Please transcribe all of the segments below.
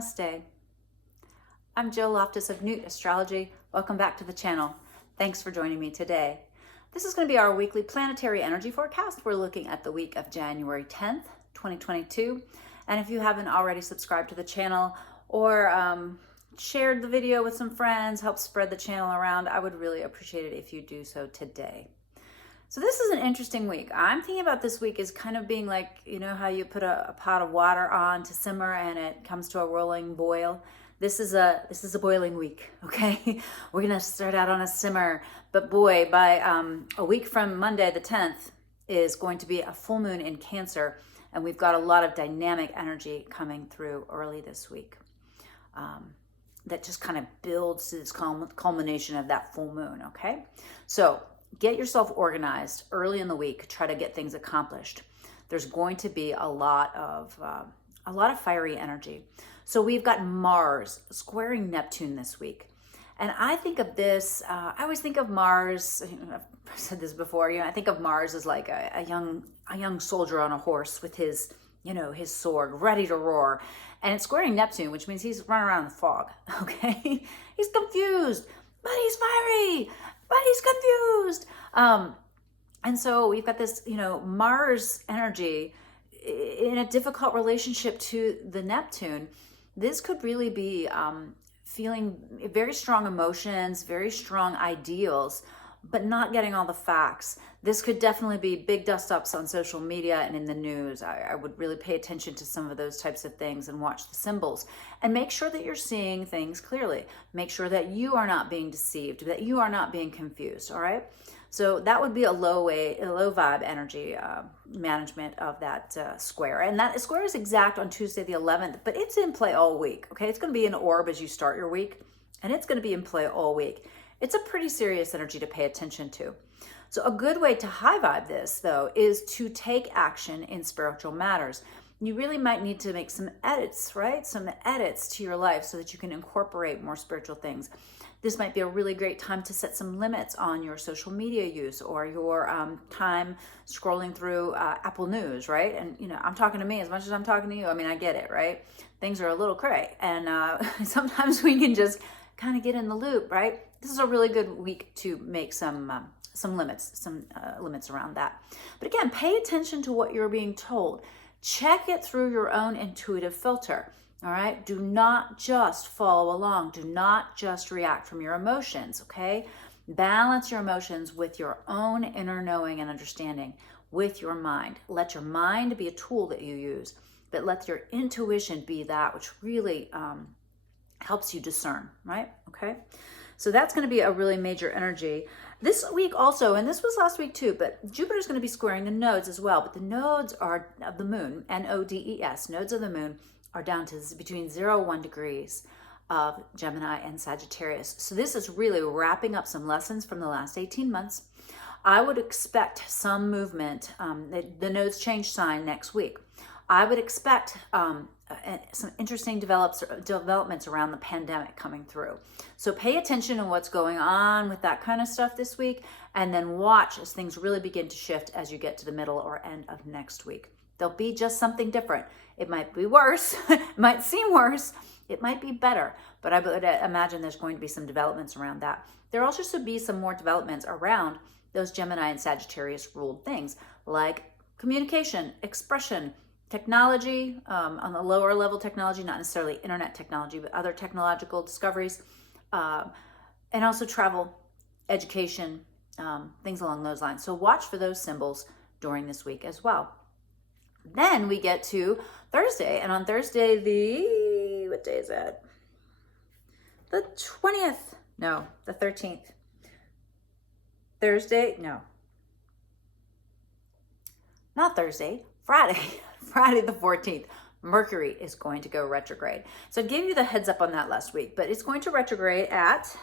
Namaste. I'm Jill Loftis of Nuit Astrology. Welcome back to the channel. Thanks for joining me today. This is going to be our weekly planetary energy forecast. We're looking at the week of January 10th, 2022. And if you haven't already subscribed to the channel or shared the video with some friends, help spread the channel around, I would really appreciate it if you do so today. So this is an interesting week. I'm thinking about this week as kind of being like, you know how you put a pot of water on to simmer and it comes to a rolling boil? This is a boiling week, okay? We're gonna start out on a simmer, but boy, by a week from Monday the 10th is going to be a full moon in Cancer, and we've got a lot of dynamic energy coming through early this week. That just kind of builds to this culmination of that full moon, okay? So get yourself organized early in the week, try to get things accomplished. There's going to be a lot of fiery energy. So we've got Mars squaring Neptune this week. And I think of this, I always think of Mars, I've said this before, I think of Mars as like a young soldier on a horse with his sword ready to roar. And it's squaring Neptune, which means he's running around in the fog, okay? He's confused, but he's fiery, but he's confused. And so we've got this, Mars energy in a difficult relationship to the Neptune. This could really be feeling very strong emotions, very strong ideals, but not getting all the facts. This could definitely be big dust-ups on social media and in the news. I would really pay attention to some of those types of things and watch the symbols. And make sure that you're seeing things clearly. Make sure that you are not being deceived, that you are not being confused, all right? So that would be a low vibe energy management of that square. And that square is exact on Tuesday the 11th, but it's in play all week, okay? It's going to be an orb as you start your week, and it's going to be in play all week. It's a pretty serious energy to pay attention to. So a good way to high vibe this, though, is to take action in spiritual matters. You really might need to make some edits, right? Some edits to your life so that you can incorporate more spiritual things. This might be a really great time to set some limits on your social media use or your time scrolling through Apple News, right? And, I'm talking to me as much as I'm talking to you. I mean, I get it, right? Things are a little cray. And sometimes we can just kind of get in the loop, right? This is a really good week to make some limits around that. But again, pay attention to what you're being told. Check it through your own intuitive filter. All right. Do not just follow along. Do not just react from your emotions. Okay. Balance your emotions with your own inner knowing and understanding with your mind. Let your mind be a tool that you use, but let your intuition be that which really helps you discern. Right. Okay. So that's going to be a really major energy. This week also, and this was last week too, but Jupiter's going to be squaring the nodes as well. But the nodes are of the moon, N-O-D-E-S, nodes of the moon, are down to between 0 and 1 degrees of Gemini and Sagittarius. So this is really wrapping up some lessons from the last 18 months. I would expect some movement. The nodes change sign next week. I would expect some interesting developments around the pandemic coming through. So pay attention to what's going on with that kind of stuff this week, and then watch as things really begin to shift as you get to the middle or end of next week. There'll be just something different. It might be worse, it might seem worse, it might be better, but I would imagine there's going to be some developments around that. There also should be some more developments around those Gemini and Sagittarius ruled things like communication, expression, technology, on the lower level technology, not necessarily internet technology, but other technological discoveries, and also travel, education, things along those lines. So watch for those symbols during this week as well. Then we get to Thursday, and on Thursday, what day is that? The 20th. No, the 13th. Thursday, no. Not Thursday, Friday. Friday the 14th, Mercury is going to go retrograde. So I gave you the heads up on that last week, but it's going to retrograde at,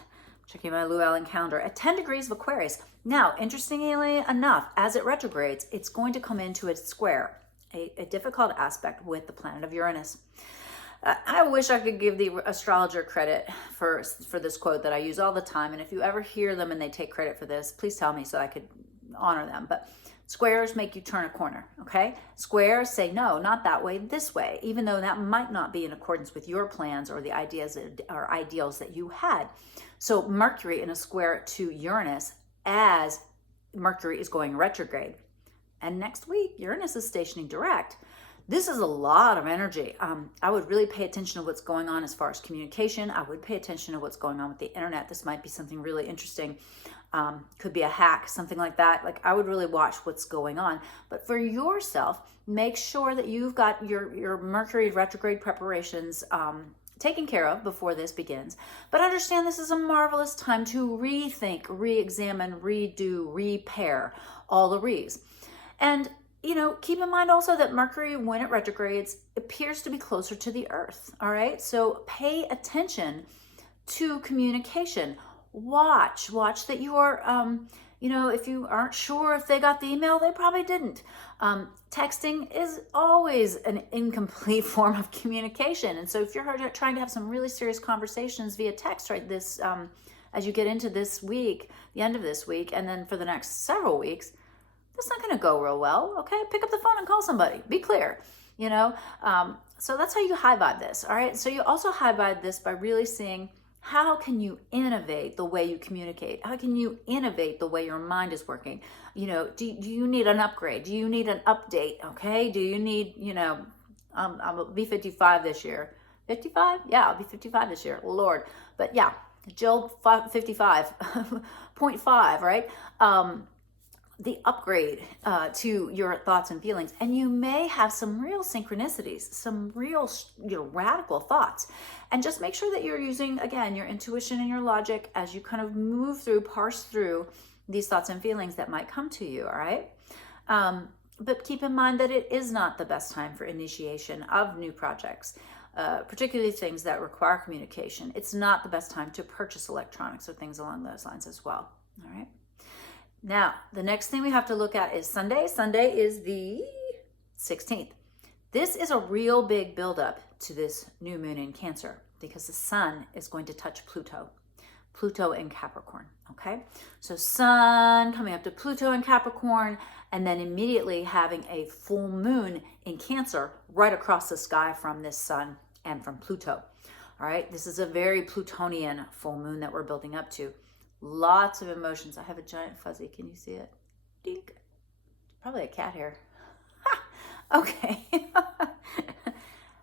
checking my Llewellyn calendar, at 10 degrees of Aquarius. Now, interestingly enough, as it retrogrades, it's going to come into a square, a difficult aspect with the planet of Uranus. I wish I could give the astrologer credit for this quote that I use all the time. And if you ever hear them and they take credit for this, please tell me so I could honor them. But squares make you turn a corner, okay? Squares say, no, not that way, this way, even though that might not be in accordance with your plans or the ideas or ideals that you had. So Mercury in a square to Uranus, as Mercury is going retrograde. And next week, Uranus is stationing direct. This is a lot of energy. I would really pay attention to what's going on as far as communication. I would pay attention to what's going on with the internet. This might be something really interesting. Could be a hack, something like that. Like, I would really watch what's going on. But for yourself, make sure that you've got your Mercury retrograde preparations taken care of before this begins. But understand this is a marvelous time to rethink, re-examine, redo, repair all the re's. And keep in mind also that Mercury, when it retrogrades, appears to be closer to the Earth, all right? So pay attention to communication. Watch that you are, if you aren't sure if they got the email, they probably didn't. Texting is always an incomplete form of communication. And so if you're trying to have some really serious conversations via text, right, as you get into this week, the end of this week, and then for the next several weeks, that's not going to go real well, okay? Pick up the phone and call somebody. Be clear, So that's how you high vibe this, all right? So you also high vibe this by really seeing how can you innovate the way you communicate? How can you innovate the way your mind is working? Do you need an upgrade? Do you need an update, okay? Do you need, I'll be 55 this year. 55? Yeah, I'll be 55 this year. Lord. But yeah, Jill 55.5, right? The upgrade to your thoughts and feelings. And you may have some real synchronicities, some real radical thoughts. And just make sure that you're using, again, your intuition and your logic as you kind of parse through these thoughts and feelings that might come to you, all right? But keep in mind that it is not the best time for initiation of new projects, particularly things that require communication. It's not the best time to purchase electronics or things along those lines as well, all right? Now, the next thing we have to look at is Sunday. Sunday is the 16th. This is a real big buildup to this new moon in Cancer because the sun is going to touch Pluto in Capricorn, okay? So sun coming up to Pluto in Capricorn and then immediately having a full moon in Cancer right across the sky from this sun and from Pluto, all right? This is a very Plutonian full moon that we're building up to. Lots of emotions. I have a giant fuzzy. Can you see it? Dink. Probably a cat hair. Ha! Okay.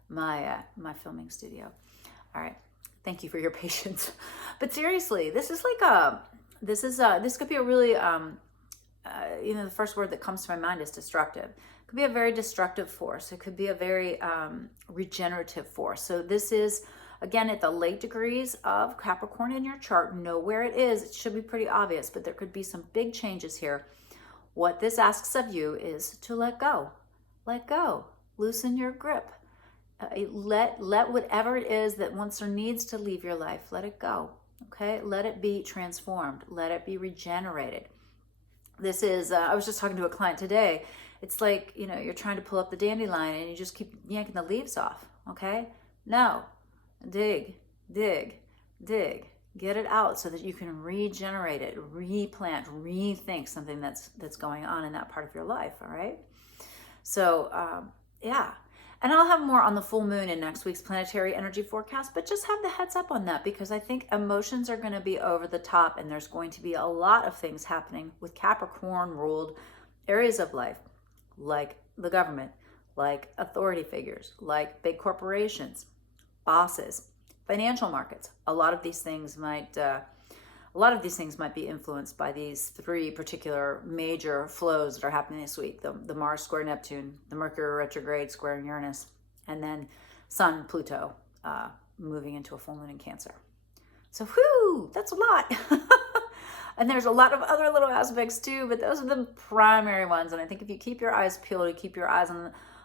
My filming studio. All right. Thank you for your patience. But seriously, this is like this could be a really the first word that comes to my mind is destructive. It could be a very destructive force. It could be a very regenerative force. So this is, again, at the late degrees of Capricorn in your chart. Know where it is. It should be pretty obvious, but there could be some big changes here. What this asks of you is to let go. Let go. Loosen your grip. Let whatever it is that wants or needs to leave your life, let it go. Okay? Let it be transformed. Let it be regenerated. This is, I was just talking to a client today. It's like, you're trying to pull up the dandelion and you just keep yanking the leaves off. Okay? No. Dig. Get it out so that you can regenerate it, replant, rethink something that's going on in that part of your life, all right? So, yeah. And I'll have more on the full moon in next week's Planetary Energy Forecast, but just have the heads up on that because I think emotions are going to be over the top and there's going to be a lot of things happening with Capricorn-ruled areas of life, like the government, like authority figures, like big corporations, bosses, financial markets. A lot of these things might be influenced by these three particular major flows that are happening this week: the Mars square Neptune, the Mercury retrograde square Uranus, and then Sun Pluto moving into a full moon in Cancer. So, whoo, that's a lot. And there's a lot of other little aspects too, but those are the primary ones. And I think if you keep your eyes peeled, you keep your eyes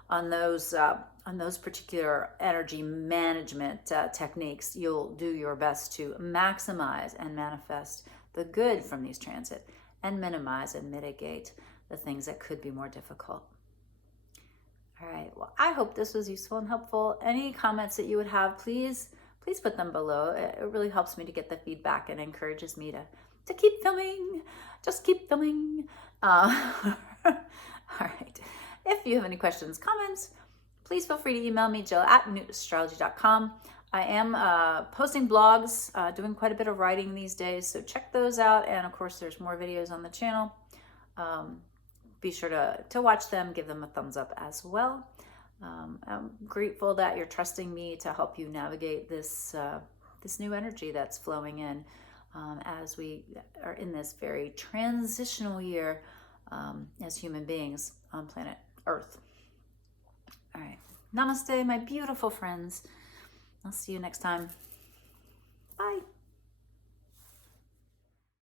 on those particular energy management techniques, you'll do your best to maximize and manifest the good from these transits and minimize and mitigate the things that could be more difficult. All right, well, I hope this was useful and helpful. Any comments that you would have, please please put them below. It really helps me to get the feedback and encourages me to keep filming. Just keep filming. All right. If you have any questions, comments, please feel free to email me, jill@nuitastrology.com. I am posting blogs, doing quite a bit of writing these days, so check those out. And of course, there's more videos on the channel. Be sure to watch them, give them a thumbs up as well. I'm grateful that you're trusting me to help you navigate this new energy that's flowing in as we are in this very transitional year as human beings on planet Earth. All right. Namaste, my beautiful friends. I'll see you next time. Bye.